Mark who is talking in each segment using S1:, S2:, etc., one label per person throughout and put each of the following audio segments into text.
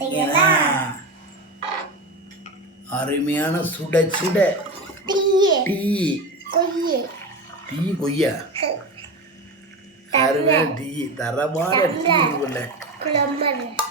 S1: பார்த்தீங்களா
S2: அருமையான சுட சுட. டீ.
S1: கொய்யே.
S2: டீ கொய்யா. அருமையான டீ. தரமான டீ இருக்குல்ல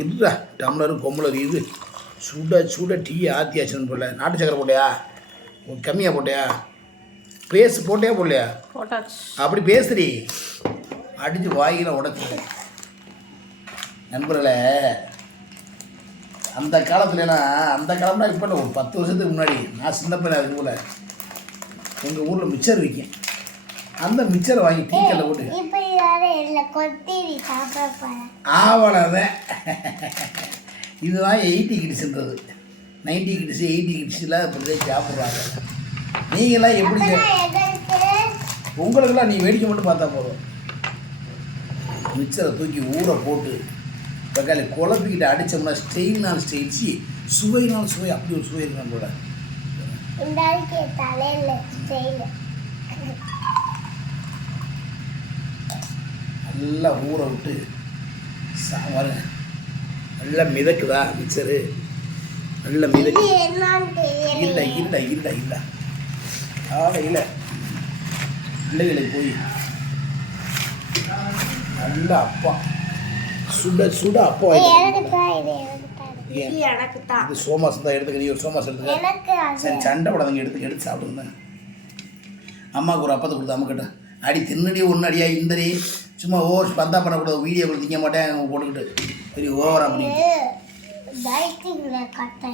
S2: இருடா டம்ளரும் கொம்பளர் இது. சுட சுட டீ ஆத்தியாச்சுன்னு போல. நாட்டு சக்கரை போட்டியா கம்மியாக போட்டியா பேசு போட்டியா போடலையா?
S3: போட்டாச்சு.
S2: அப்படி பேசுறி. அடிச்சு வாயில உடச்சு. நண்பர்களே அந்த காலத்துலனா அந்த காலம்னா இப்போ ஒரு பத்து வருஷத்துக்கு முன்னாடி. நான் சின்ன பையன் அதுக்கு போல எங்கள் ஊரில் மிச்சர் விற்கும் அந்த மிச்சரை வாங்கி டீக்கல்ல போட்டு ஆவலதான் இதுதான் எயிட்டி கிட்ஸ்ன்றது. நைன்டி கிட்ஸ் எயிட்டி கிட்ஸில் இப்படி தான் சாப்பிட்றாங்க. நீங்களாம் எப்படி உங்களுக்கெல்லாம் நீ வேடிக்கை மட்டும் பார்த்தா போதும். மிக்சரை தூக்கி ஊற போட்டு தக்காளி குழப்பிக்கிட்டு அடித்தோம்னா ஸ்டெயினால் ஸ்டெயில் சி சுவைனால் சுவை அப்படி ஒரு சுவை இருக்கு நம்மளோட நல்லா ஊற விட்டு சாம்பார் நல்லா மிதக்குதா மிக்சரு நல்லா மிதக்கு. இல்லை இல்லை இல்லை இல்லை. காலையில் பிள்ளைகளுக்கு போய் நல்ல அப்பா. சுட சுட அப்பா
S1: எனக்கு தான் இது எனக்கு தான் இது.
S2: ஏன்?
S3: எனக்கு தான்
S2: இது சோமாசம் தான் எடுத்துக்க நீ ஒரு சோமாசம் எடுத்துக்க. சரி சண்டை படாதங்க எடுத்து எடுத்து சாப்பிடுங்க. அம்மாவுக்கு ஒரு அப்பத்தை கொடுத்து அம்மக்கிட்ட. அடி தின்னடி ஒன்று அடியா இந்தடி. சும்மா ஓவர் பந்தா பண்ணக்கூடாது வீடியோ கொடுத்து திங்க மாட்டேன் போட்டுக்கிட்டு. சரி ஓவர் அப்படி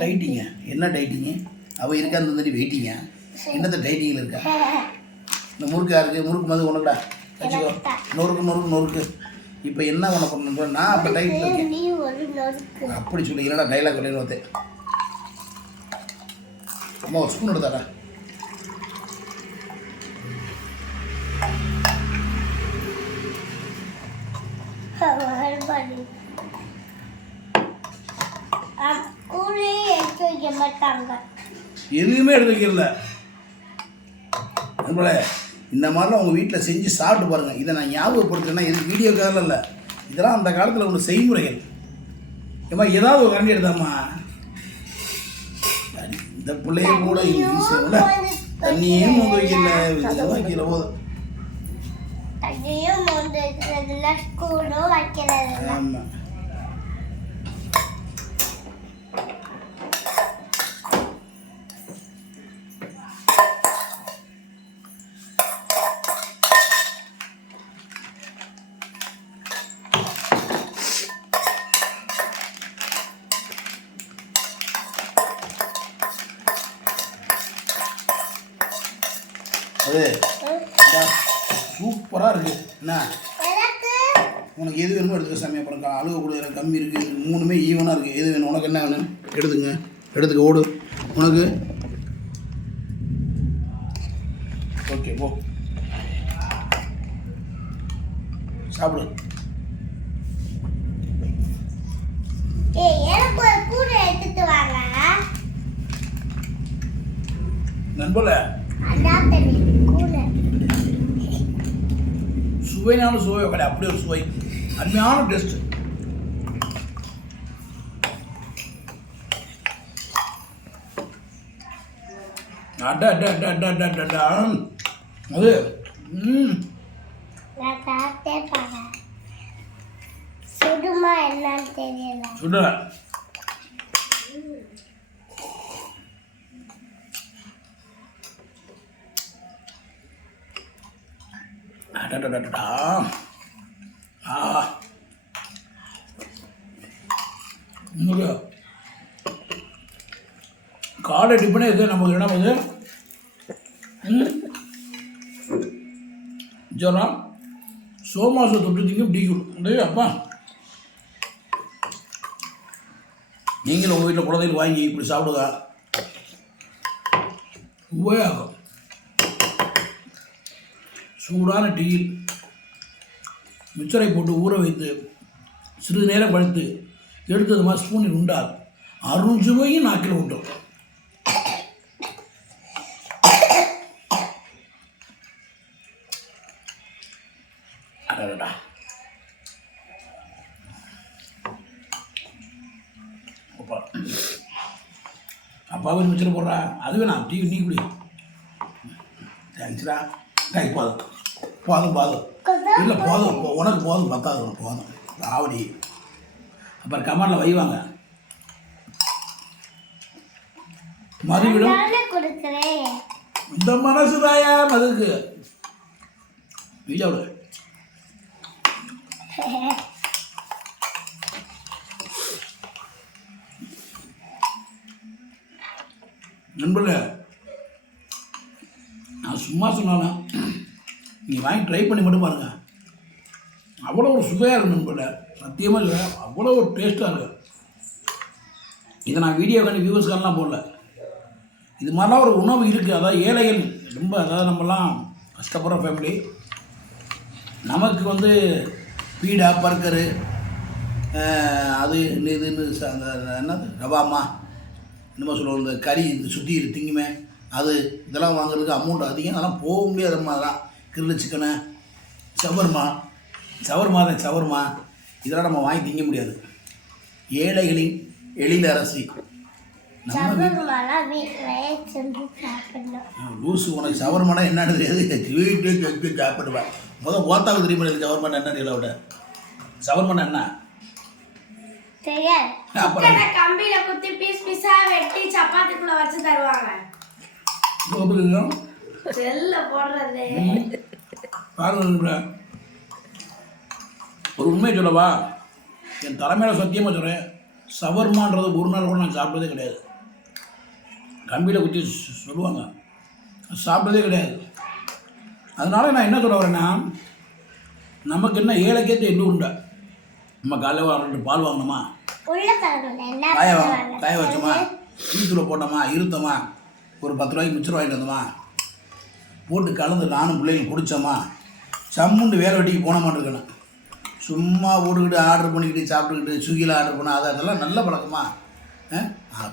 S2: டைட்டிங்க என்ன டைட்டிங்க அவள் இருக்கா அந்த மாதிரி வெயிட்டிங்க என்னத்த டைட்டிங்கில் இருக்கா? இந்த முறுக்கு யாருக்கு? முறுக்கு மது உனக்குடா வச்சுக்கோ. நொறுக்கு நொறுக்கு நொறுக்கு. இப்போ என்ன உனக்கு பண்ணணும் நான் அப்போ டைட்டில் இருக்கேன் அப்படி சொல்லி இல்லைடா டைலாக் சொல்லிடுவோம் ஒருத்தன். அம்மா ஒரு ஸ்பூன் எடுத்தாடா.
S1: மறுபடி ஸ்கூலே எடுத்து வைக்க மாட்டாங்க.
S2: எதுவுமே எடுத்து வைக்கிறல நண்பர்களே இந்த மாதிரிலாம் உங்கள் வீட்டில் செஞ்சு சாப்பிட்டு பாருங்கள் இதை நான் ஞாபகப்படுத்துறேன்னா இது வீடியோக்காரில் இல்லை. இதெல்லாம் அந்த காலத்தில் உள்ள செய்முறைகள். ஏம்மா ஏதாவது ஒரு கரண்டி எடுத்தாம்மா. இந்த பிள்ளைய கூட ஈஸியாக தண்ணியே மூந்து வைக்கல. இதெல்லாம் வைக்கல. போதும் ஆமாம் சூப்பராக இருக்குது என்ன? உனக்கு எது வேணுமோ எடுத்துக்க சாமி அப்புறம் அழுக கூட எனக்கு கம்மி இருக்குது மூணுமே ஈவனாக இருக்குது எது வேணும் உனக்கு என்ன வேணும் எடுத்துங்க. எடுத்துக்க ஓடு. உனக்கு? ஓகே போ. சாப்பிடு. நண்பல
S1: அதான் தண்ணி கூடை
S2: சுவைனாலும் சுவை கிடையாது. அப்படி ஒரு சுவை. அருமையான டேஸ்ட் அட அட அட அட அட அட அட. அது
S1: சுடுமா என்னன்னு தெரியல.
S2: சுட அடடடடடா. ஆ. உங்களுக்கு காடை டிப்பனே இது நமக்கு என்ன இது? ம்? ஜரம். சோமாசை தொட்டு திங்க பிடிக்கும் அப்பா. நீங்களும் உங்கள் வீட்டில் குழந்தைகள் வாங்கி இப்படி சாப்பிடுங்க உபயோகம். சூடான டீயில் மிச்சரை போட்டு ஊற வைத்து சிறிது நேரம் கழித்து எடுத்தது மாதிரி ஸ்பூனில் உண்டால் அருஞ்சுவையும் நாக்கில் உண்டும் அடடா அப்பாவும் மிச்சர் போடுறா. அதுவே நான் டீ நீ குடி. தேங்க்ஸ்டா. தேங்க்ஸ் போதும். போதும் போதும் இல்லை போதும் உனக்கு போதும் பத்தாது உனக்கு போதும். ஆவடி. அப்புறம் கமெண்டில் வைவாங்க. மறுபடியும் இந்த மனசு தாயா மதுக்கு? விஜயோட நண்பர்களே நான் சும்மா சொன்னாலும் நீங்கள் வாங்கி ட்ரை பண்ணி மட்டும் பாருங்கள் அவ்வளோ ஒரு சுவையாக இருக்கும் கூட சத்தியமாக இல்லை அவ்வளோ ஒரு டேஸ்ட்டாக இருக்குது இதை நான் வீடியோ கண்டு வியூவர்ஸ்க்கெல்லாம் போடல. இது மாதிரிலாம் ஒரு உணவு இருக்குது அதாவது ஏழைகள் ரொம்ப அதாவது நம்மலாம் கஷ்டப்படுற ஃபேமிலி நமக்கு வந்து பீடா பர்கரு அது இதுன்னு அந்த என்னது? ரவாமா என்னமோ சொல்லுவோம் இந்த கறி இந்த சுற்றி திங்குமே அது இதெல்லாம் வாங்குறதுக்கு அமௌண்ட் அதிகம். அதெல்லாம் போக முடியாத மாதிரிலாம் கிரில் சிக்கனு சவர்மா சவர்மா தான் சவர்மா. இதெல்லாம் நம்ம வாங்கி திங்க முடியாது. ஏழைகளின் எழில் அரசி. லூசு உனக்கு சவர்மானா என்னன்னு தெரியாது. வீட்டு செஞ்சு சாப்பிடுவேன் முதல் ஓத்தாவுக்கு தெரியுமா எனக்கு சவர்மானா என்ன தெரியல விட சவர்மானா என்ன?
S3: கம்பியில குத்தி பீஸ் பீஸா வெட்டி சப்பாத்திக்குள்ள வச்சு தருவாங்க.
S2: கோபுரம்
S3: செல்ல போடுறது.
S2: பாருங்க ஒரு உண்மையை சொல்லவா? என் தலைமையில சத்தியமாக சொல்கிறேன் சவர்மான்றது ஒரு நாள் கூட நான் சாப்பிட்டதே கிடையாது. கம்பியில் குத்தி சொல்லுவாங்க. சாப்பிட்டதே கிடையாது. அதனால நான் என்ன சொல்ல வரேன்னா நமக்கு என்ன ஏழைக்கேற்ற எள்ளு உண்டை? நம்ம காலையில் ரெண்டு பால்
S1: என்ன
S2: காய காய வச்சோமா? ஈத்தூள் போட்டோமா? இருத்தோமா? ஒரு பத்து ரூபாய்க்கு மிச்சர் வாங்கிட்டு வந்தோமா? போட்டு கலந்து நானும் பிள்ளைங்க குடித்தோமா சம்முண்டு வேலை வெட்டிக்கு போன மாட்டேருக்கணும் சும்மா ஓடுக்கிட்டு ஆர்டர் பண்ணிக்கிட்டு சாப்பிட்டுக்கிட்டு ஸ்விக்கியில் ஆர்டர் பண்ண அது அதெல்லாம் நல்ல பழக்கமா?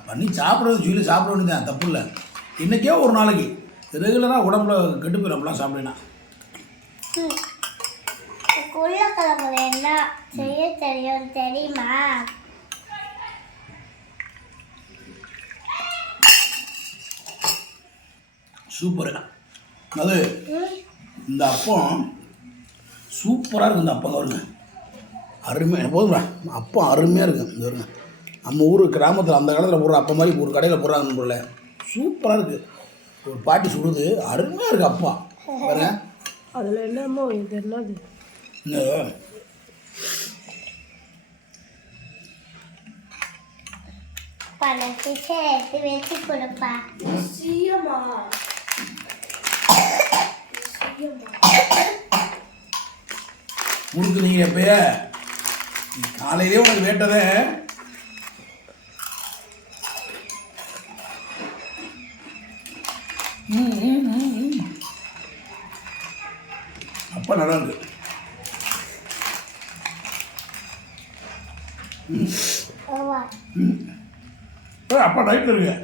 S2: பண்ணி சாப்பிட்றது ஸ்விக்கியில் சாப்பிட வேண்டியதான் தப்பு இல்லை. இன்றைக்கே ஒரு நாளைக்கு. ரெகுலராக உடம்புல கெட்டு போயிடும் அப்படிலாம் சாப்பிட்டேன்னா
S1: ம். எனக்கு உருளைக்கிழங்குல என்ன செய்ய தெரியும் தெரியுமா?
S2: சூப்பரு அது. இந்த அப்பம் சூப்பராக இருக்கும் இந்த அப்பம் வருங்க அருமையாக போதுங்களா அப்பம் அருமையாக இருக்கும் இந்த வருங்க நம்ம ஊர் கிராமத்தில் அந்த காலத்தில் போடுற அப்பம் மாதிரி ஒரு கடையில் போடுறாங்க போல சூப்பராக இருக்குது ஒரு பாட்டி சுடுது அருமையாக இருக்குது அப்பம். பாருங்க.
S4: அதில் என்னமோ இது என்னது?
S2: இந்த
S1: பல டீச்சர் எடுத்து வச்சு கொடுப்பா.
S2: முறுக்கு நீங்கள் எப்பயே நீ காலையிலே உனக்கு வேட்டதே. அப்பா நல்லா இருக்கு அப்பா நைட்டில் இருக்கு.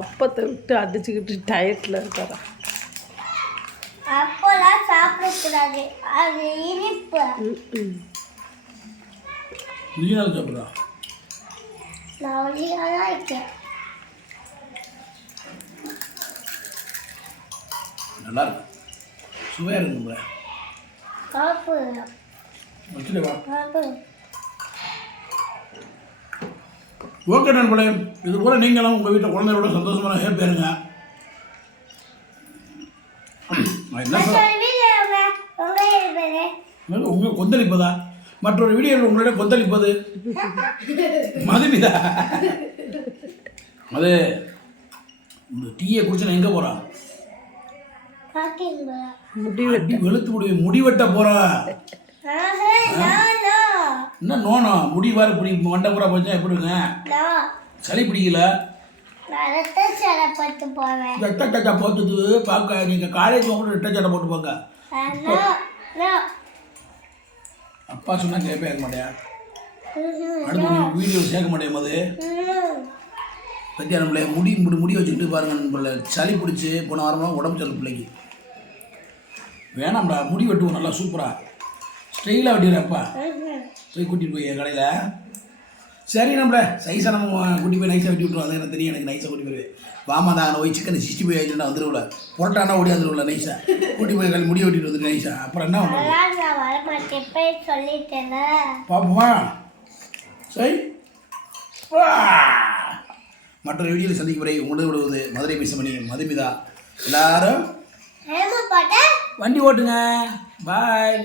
S4: அப்பத்தை விட்டு அடிச்சுக்கிட்டு டயட்டில் இருக்காரா?
S1: அப்போலாம் சாப்பிடக்கூடாது அது இனிப்பு.
S2: நீ சாப்பிட்றா?
S1: நான் ஒளியாலாம் இருக்கேன்.
S2: நல்லா சுவையாக வச்சுட்டு வா
S1: சாப்பிடு
S2: ஓகே நண்பர்களே இது போல் நீங்களும் உங்கள் வீட்டில் குழந்தைகளோட சந்தோஷமான ஹேப்பியாக இருங்க உங்கள் கொந்தளிப்பதா? மற்றொரு வீடியோவில் உங்களிடம் கொந்தளிப்பது. மதுமிதா. அது இந்த டீயை குடிச்சு நான் எங்கே போகிறான் முடிவெட்ட
S1: நோ நோ
S2: என்ன நோனோ? முடி வாரி பிடி மண்டை பூரா போச்சா எப்படிங்க சளி பிடிக்கல? ரெட்டை சட்டை போட்டுது பார்க்க நீங்கள் காலேஜ் போகும்போது ரெட்டை சட்டை போட்டு போங்க. அப்பா சொன்னால் கேட்பே இருக்க மாட்டியா? அடுத்து வீடியோ சேர்க்க மாட்டேன் போது பத்தியா நம்மள முடி முடி முடி வச்சுக்கிட்டு பாருங்க நம்மள சளி பிடிச்சி போன வாரமாக உடம்பு சளி பிள்ளைக்கு. வேணாம்டா முடி வெட்டுவோம் நல்லா சூப்பராக ஸ்டைலாக வெட்டிடுறப்பா போய் கூட்டிகிட்டு போய் என் கடையில். சரி நம்மள சைஸாக நம்ம கூட்டி போய் நைஸாக வெட்டி விட்ருவோம் அது எனக்கு தெரியும் எனக்கு நைஸாக கூட்டி போய் வாமா தான் போய் சிக்கன் சிக்ஸ்டி ஃபைவ் ஆகிடுச்சுன்னா வந்துருவில புரட்டானா ஓடி வந்துருவில நைஸாக கூட்டி போய் கல் முடி வெட்டிட்டு வந்துட்டு நைஸாக அப்புறம் என்ன
S1: சொல்லிட்டேன்ல
S2: பார்ப்போமா சரி. வா. மற்றொரு வீடியோவில் சந்திக்கும் வரை உங்களது விடுவது மதுரை பேசமணி மதுமிதா. எல்லாரும் வண்டி ஓட்டுங்க.
S1: பாய்